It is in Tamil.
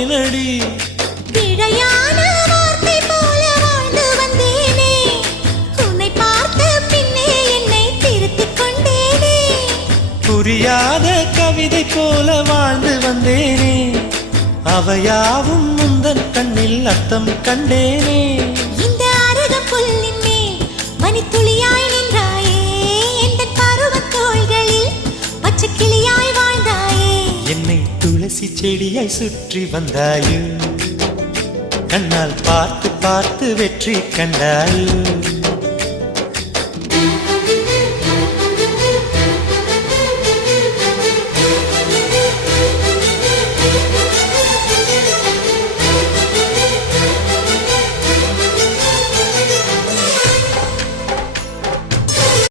வந்தேனடி. பிழையான வார்த்தை போல வாழ்ந்து வந்தேனே, உன்னை பார்த்த பின்னே என்னை திருத்திக் கொண்டேனே. புரியாத கவிதை போல வாழ்ந்து வந்தேனே, அவையாவும் முந்தன் கண்ணில் அர்த்தம் கண்டேனே. இந்த அருகம் புல்லின் மேல் மணித்துளியாய் நின்றாயே, எந்த பருவத் தோள்களில் பச்சை கிளியாய் வாழ்ந்தாயே. என்னை துளசி செடியாய் சுற்றி வந்தாயோ, கண்ணால் பார்த்து பார்த்து வெற்றி கண்டாயோ.